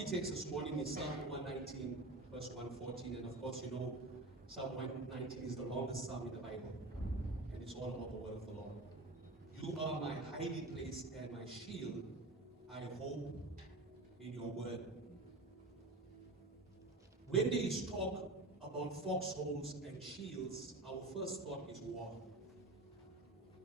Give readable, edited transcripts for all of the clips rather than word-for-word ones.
key text this morning is Psalm 119, verse 114. And of course, you know, Psalm 119 is the longest psalm in the Bible. And it's all about the word of the Lord. You are my hiding place and my shield. I hope in your word. When there is talk about foxholes and shields, our first thought is war.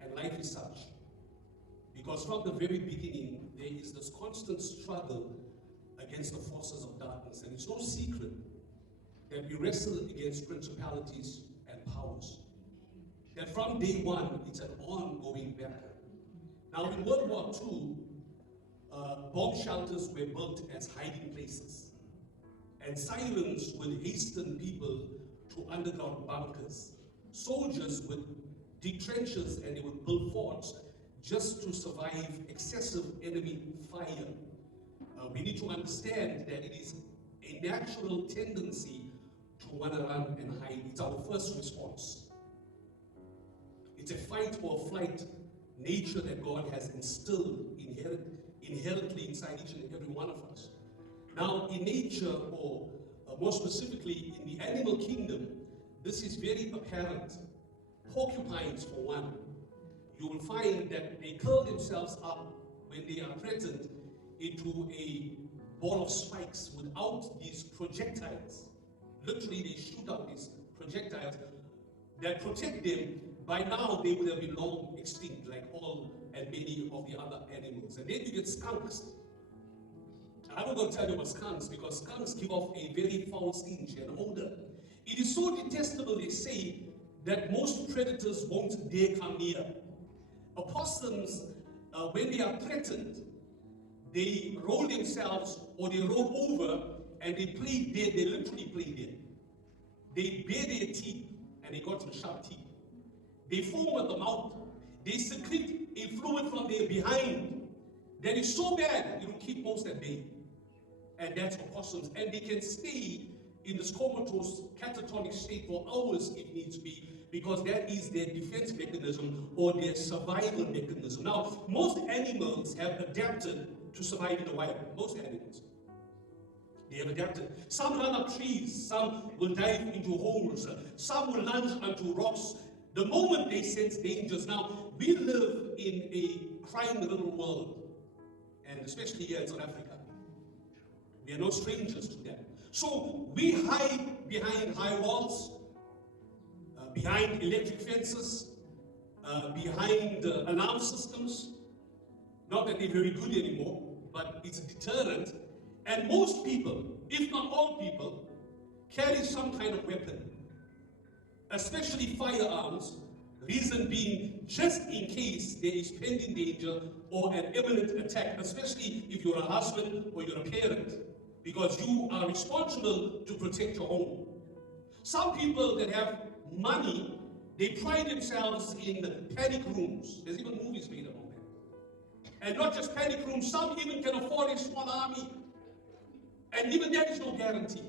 And life is such. Because from the very beginning, there is this constant struggle against the forces of darkness. And it's no secret that we wrestle against principalities and powers. That from day one, it's an ongoing battle. Now, in World War II, bomb shelters were built as hiding places. And sirens would hasten people to underground bunkers. Soldiers would dig trenches and they would build forts just to survive excessive enemy fire. We need to understand that it is a natural tendency to want to run and hide. It's our first response. It's a fight or flight nature that God has instilled inherently inside each and every one of us. Now, in nature, or more specifically in the animal kingdom, this is very apparent. Porcupines, for one, you will find that they curl themselves up when they are threatened into a ball of spikes without these projectiles. Literally, they shoot out these projectiles that protect them. By now, they would have been long extinct, like all and many of the other animals. And then you get skunks. I'm not going to tell you about skunks, because skunks give off a very foul stench and odor. It is so detestable, they say, that most predators won't dare come near. Opossums, when they are threatened, they roll themselves or they roll over and they play dead. They literally play dead. They bare their teeth and they got some sharp teeth. They foam at the mouth. They secrete a fluid from their behind that is so bad it will keep most at bay. And that's opossums. And they can stay in this comatose, catatonic state for hours if needs be, because that is their defense mechanism or their survival mechanism. Now, most animals have adapted to survive in the wild. Most animals. They have adapted. Some run up trees, some will dive into holes, some will lunge onto rocks. The moment they sense dangers. Now, we live in a crime-riddled world, and especially here in South Africa. We are no strangers to that. So we hide behind high walls, behind electric fences, behind alarm systems. Not that they're very good anymore, but it's a deterrent. And most people, if not all people, carry some kind of weapon, especially firearms, reason being just in case there is pending danger or an imminent attack, especially if you're a husband or you're a parent, because you are responsible to protect your home. Some people that have money, they pride themselves in panic rooms. There's even movies made about that. And not just panic rooms, some even can afford a small army. And even that is no guarantee.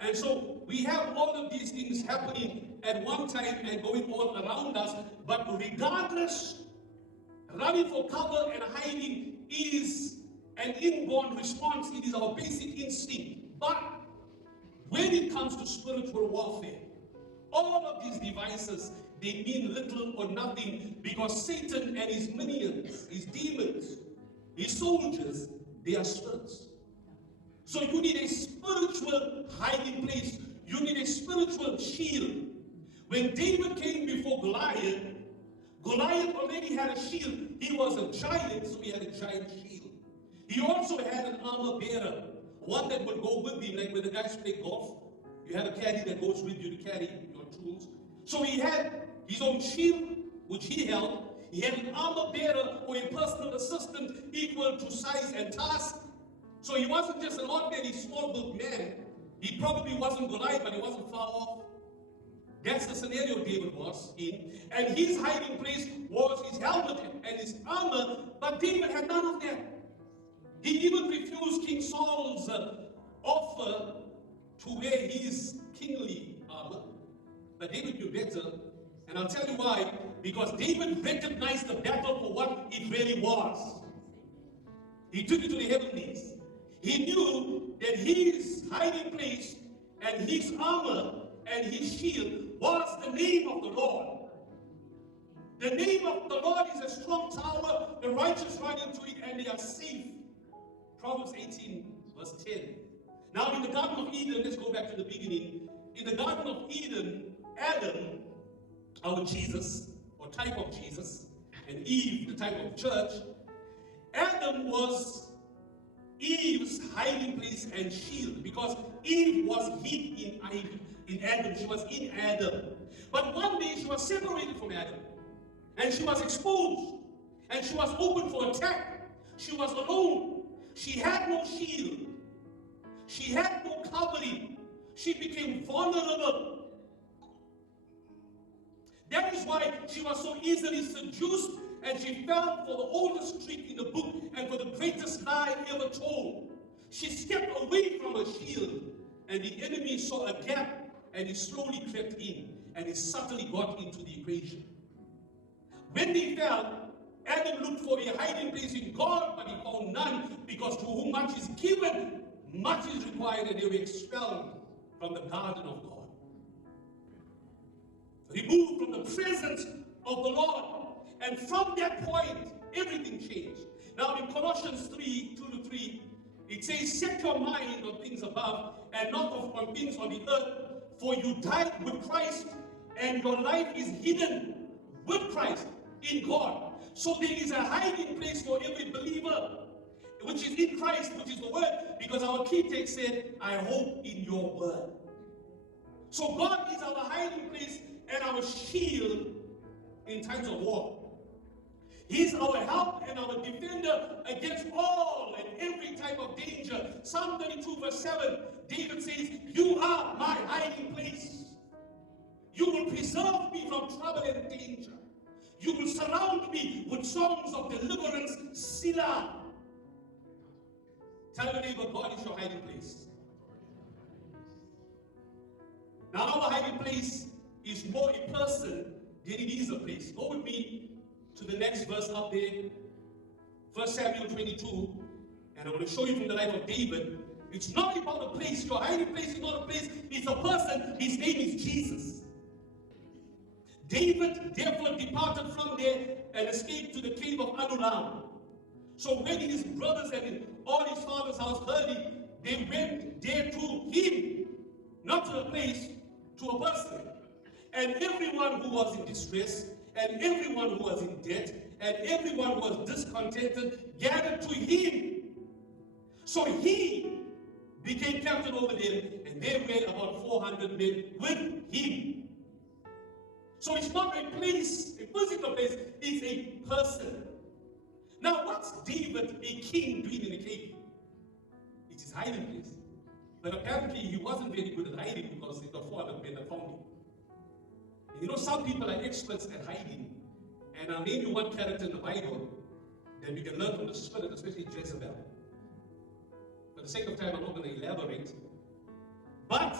And so we have all of these things happening at one time and going on around us, but regardless, running for cover and hiding is an inborn response. It is our basic instinct. But when it comes to spiritual warfare, all of these devices, they mean little or nothing, because Satan and his minions, his demons, his soldiers, they are spirits. So you need a spiritual hiding place. You need a spiritual shield. When David came before Goliath, Goliath already had a shield. He was a giant, so he had a giant shield. He also had an armor bearer, one that would go with him, like when the guys play golf. You have a caddy that goes with you to carry your tools. So he had his own shield, which he held. He had an armor bearer or a personal assistant equal to size and task. So he wasn't just an ordinary small-built man. He probably wasn't Goliath, but he wasn't far off. That's the scenario David was in. And his hiding place was his helmet and his armor, but David had none of that. He even refused King Saul's offer to wear his kingly armor. But David knew better, and I'll tell you why. Because David recognized the battle for what it really was. He took it to the heavenlies. He hiding place, and his armor and his shield was the name of the Lord. The name of the Lord is a strong tower, the righteous run into it and they are safe. Proverbs 18 verse 10. Now in the Garden of Eden, let's go back to the beginning. In the Garden of Eden, Adam, our Jesus, or type of Jesus, and Eve, the type of church, Adam was Eve's hiding place and shield, because Eve was hid in Adam. She was in Adam. But one day she was separated from Adam, and she was exposed, and she was open for attack. She was alone. She had no shield. She had no covering. She became vulnerable. That is why she was so easily seduced, and she fell for the oldest trick in the book and for the greatest lie ever told. She stepped away from her shield, and the enemy saw a gap, and he slowly crept in, and he subtly got into the equation. When they fell, Adam looked for a hiding place in God, but he found none, because to whom much is given, much is required, and they were expelled from the garden of God. Removed from the presence of the Lord. And from that point, everything changed. Now in Colossians 3, 2-3, it says, set your mind on things above and not on things on the earth, for you died with Christ, and your life is hidden with Christ in God. So there is a hiding place for every believer, which is in Christ, which is the word, because our key text said, I hope in your word. So God is our hiding place and our shield in times of war. He's our help and our defender against all and every type of danger. Psalm 32 verse 7, David says, you are my hiding place. You will preserve me from trouble and danger. You will surround me with songs of deliverance, SELAH. Tell your neighbor, God is your hiding place. Now our hiding place is more a person than it is a place. Go with me to the next verse up there, 1 Samuel 22, and I'm going to show you from the life of David. It's not about a place. Your hiding place is not a place, it's a person. His name is Jesus. David therefore departed from there and escaped to the cave of Adullam. So when his brothers and all his father's house heard it, they went there to him, not to a place, to a person. And everyone who was in distress, and everyone who was in debt, and everyone who was discontented gathered to him. So he became captain over them, and there were about 400 men with him. So it's not a place, a physical place, it's a person. Now what's David, a king, doing in a cave? It's his hiding place. But apparently he wasn't very good at hiding, because there were 400 men that found him. And you know, some people are experts at hiding. And I'll name you one character in the Bible that we can learn from the Spirit, especially Jezebel. For the sake of time, I'm not going to elaborate. But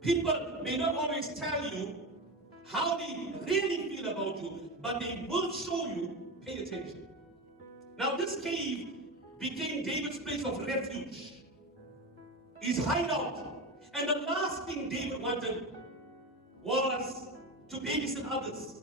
people may not always tell you how they really feel about you, but they will show you. Pay attention. Now this cave became David's place of refuge, his hideout. And the last thing David wanted was to babysit others.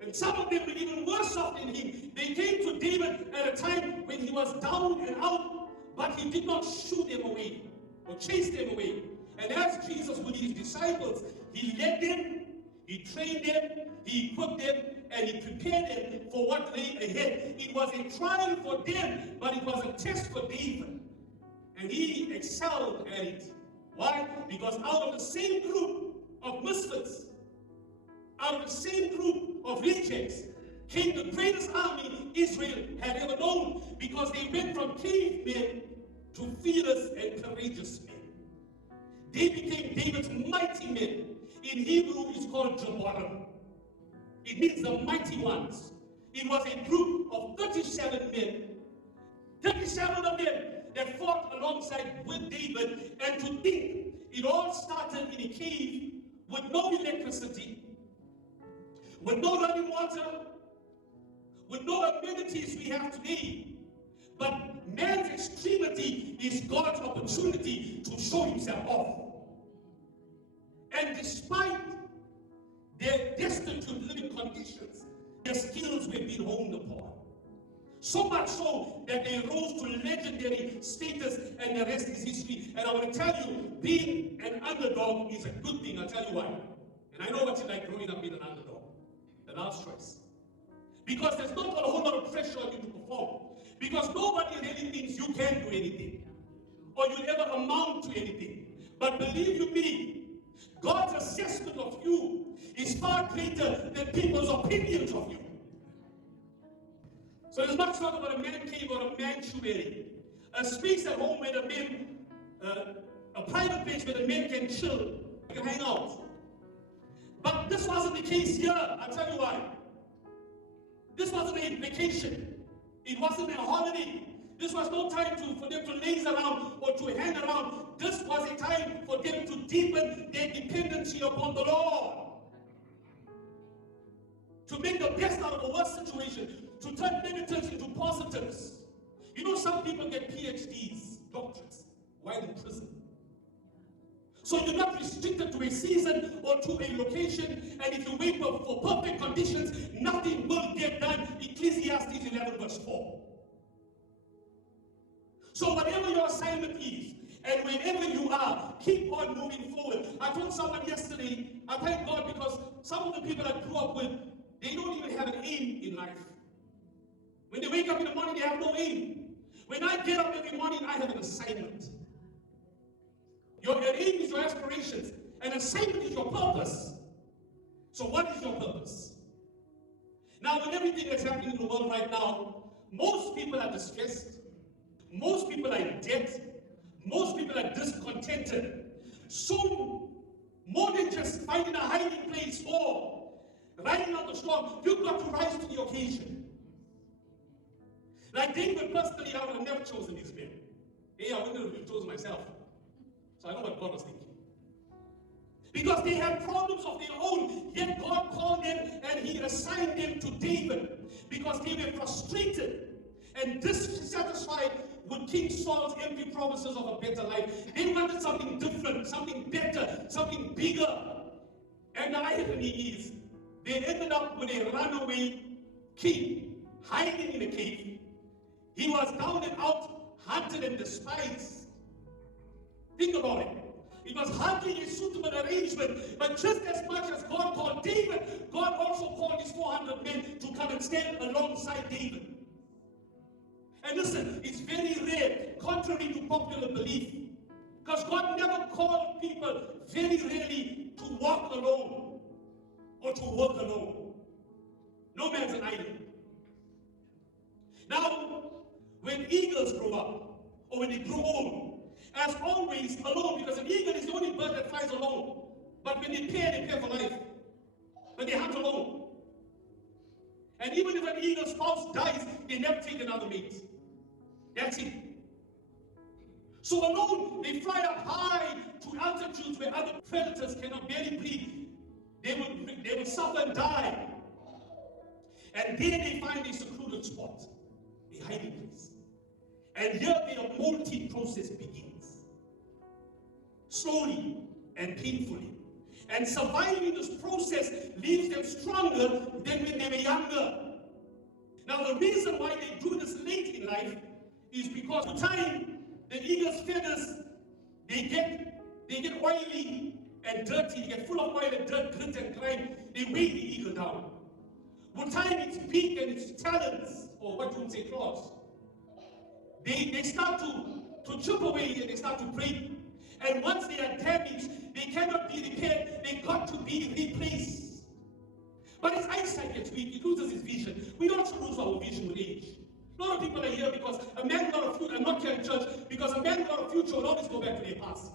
And some of them were even worse off than him. They came to David at a time when he was down and out, but he did not shoo them away or chase them away. And as Jesus with his disciples, he led them, he trained them, he equipped them, and he prepared them for what lay ahead. It was a trial for them, but it was a test for David. And he excelled at it. Why? Because out of the same group of misfits, out of the same group of rejects, came the greatest army Israel had ever known, because they went from cavemen to fearless and courageous men. They became David's mighty men. In Hebrew, it's called Jehoram. It means the mighty ones. It was a group of 37 men, 37 of them that fought alongside with David. And to think, it all started in a cave with no electricity, with no running water, with no amenities we have today. But man's extremity is God's opportunity to show himself off. And despite their destitute living conditions, their skills were being honed upon. So much so that they rose to legendary status, and the rest is history. And I want to tell you, being an underdog is a good thing. I'll tell you why. And I know what it's like growing up being an underdog. The last choice. Because there's not a whole lot of pressure on you to perform. Because nobody really thinks you can do anything, or you'll ever amount to anything. But believe you me, God's assessment of you is far greater than people's opinions of you. So there's much talk about a man cave or a sanctuary, a space at home where the men, a private place where the men can chill, can hang out. But this wasn't the case here. I'll tell you why. This wasn't a vacation. It wasn't a holiday. This was no time for them to laze around or to hang around. This was a time for them to deepen their dependency upon the Lord. To make the best out of a worst situation. To turn negatives into positives. You know, some people get PhDs, doctorates, while in prison. So you're not restricted to a season or to a location, and if you wait for perfect conditions, nothing will get done. Ecclesiastes 11 verse 4. So whatever your assignment is, and wherever you are, keep on moving forward. I told someone yesterday, I thank God because some of the people I grew up with, they don't even have an aim in life. When they wake up in the morning, they have no aim. When I get up every morning, I have an assignment. Your aim is your aspirations. An assignment is your purpose. So what is your purpose? Now, with everything that's happening in the world right now, most people are distressed. Most people are in debt. Most people are discontented. So, more than just finding a hiding place or riding out the storm, you've got to rise to the occasion. Like David, personally, I would have never chosen this man. I wouldn't have chosen myself. So I know what God was thinking. Because they had problems of their own, yet God called them and he assigned them to David. Because they were frustrated and dissatisfied with King Saul's empty promises of a better life. They wanted something different, something better, something bigger. And the irony is, they ended up with a runaway king, hiding in a cave. He was down and out, hunted and despised. Think about it. It was hardly a suitable arrangement, but just as much as God called David, God also called his 400 men to come and stand alongside David. And listen, it's very rare, contrary to popular belief, because God never called people very rarely to walk alone or to work alone. No man's an island. Now, when eagles grow up, or when they grow old, as always, alone, because an eagle is the only bird that flies alone. But when they pair for life. But they hunt alone. And even if an eagle's spouse dies, they never take another mate. That's it. So alone, they fly up high to altitudes where other predators cannot barely breathe. They will suffer and die. And there they find a secluded spot, a hiding place. And here their molting process begins. Slowly and painfully. And surviving this process leaves them stronger than when they were younger. Now the reason why they do this late in life is because with time, the eagle's feathers, they get oily and dirty, they get full of oil and dirt, grit and grime. They weigh the eagle down. With time, its beak and its talons, or what you would say claws, they start to chip away and they start to break. And once they are damaged, they cannot be repaired, they got to be replaced. But his eyesight gets weak, he loses his vision. We don't lose our vision with age. A lot of people are here because a man without a future, I'm not here in church, because a man without a future will always go back to their past.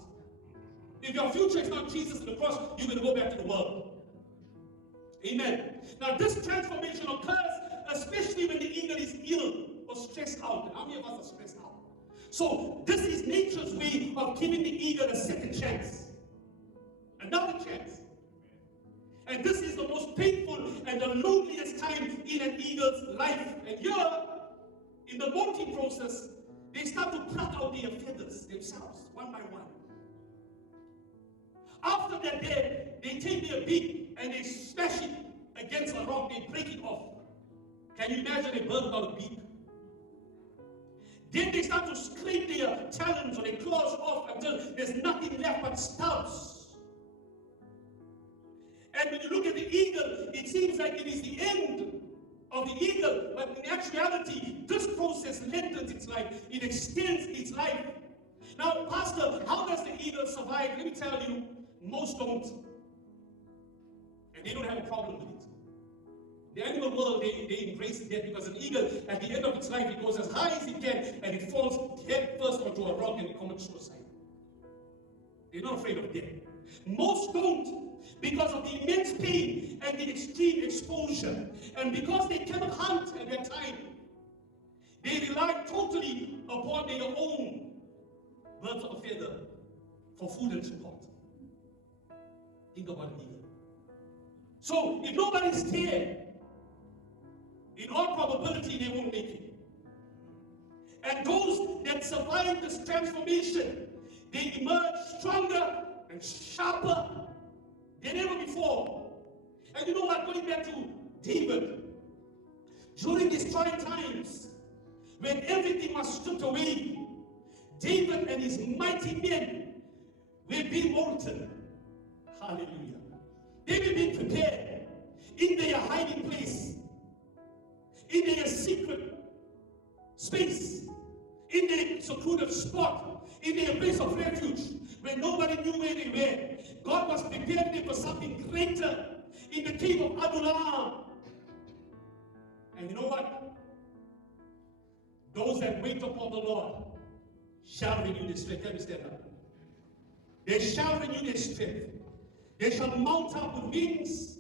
If your future is not Jesus and the cross, you're going to go back to the world. Amen. Now this transformation occurs especially when the eagle is ill or stressed out. And how many of us are stressed out? So this is nature's way of giving the eagle a second chance. Another chance. And this is the most painful and the loneliest time in an eagle's life. And here, in the molting process, they start to pluck out their feathers themselves, one by one. After they're dead, they take their beak and they smash it against a rock, they break it off. Can you imagine a bird without a beak? Then they start to scrape their talons or their claws off until there's nothing left but stubs. And when you look at the eagle, it seems like it is the end of the eagle, but in actuality, this process lengthens its life. It extends its life. Now, Pastor, how does the eagle survive? Let me tell you, most don't. And they don't have a problem with it. The animal world, they embrace death because an eagle, at the end of its life, it goes as high as it can and it falls head first onto a rock and commits suicide. They're not afraid of death. Most don't, because of the immense pain and the extreme exposure. And because they cannot hunt at that time, they rely totally upon their own birds of a feather for food and support. Think about an eagle. So, if nobody's there, in all probability, they won't make it. And those that survive this transformation, they emerge stronger and sharper than ever before. And you know what? Going back to David, during these trying times, when everything was stripped away, David and his mighty men were being molten. Hallelujah. They were being prepared in their hiding place, in their secret space, in their secluded spot, in their place of refuge, where nobody knew where they were. God was preparing them for something greater in the cave of Adullam. And you know what? Those that wait upon the Lord shall renew their strength. Let me stand up. They shall renew their strength. They shall mount up with wings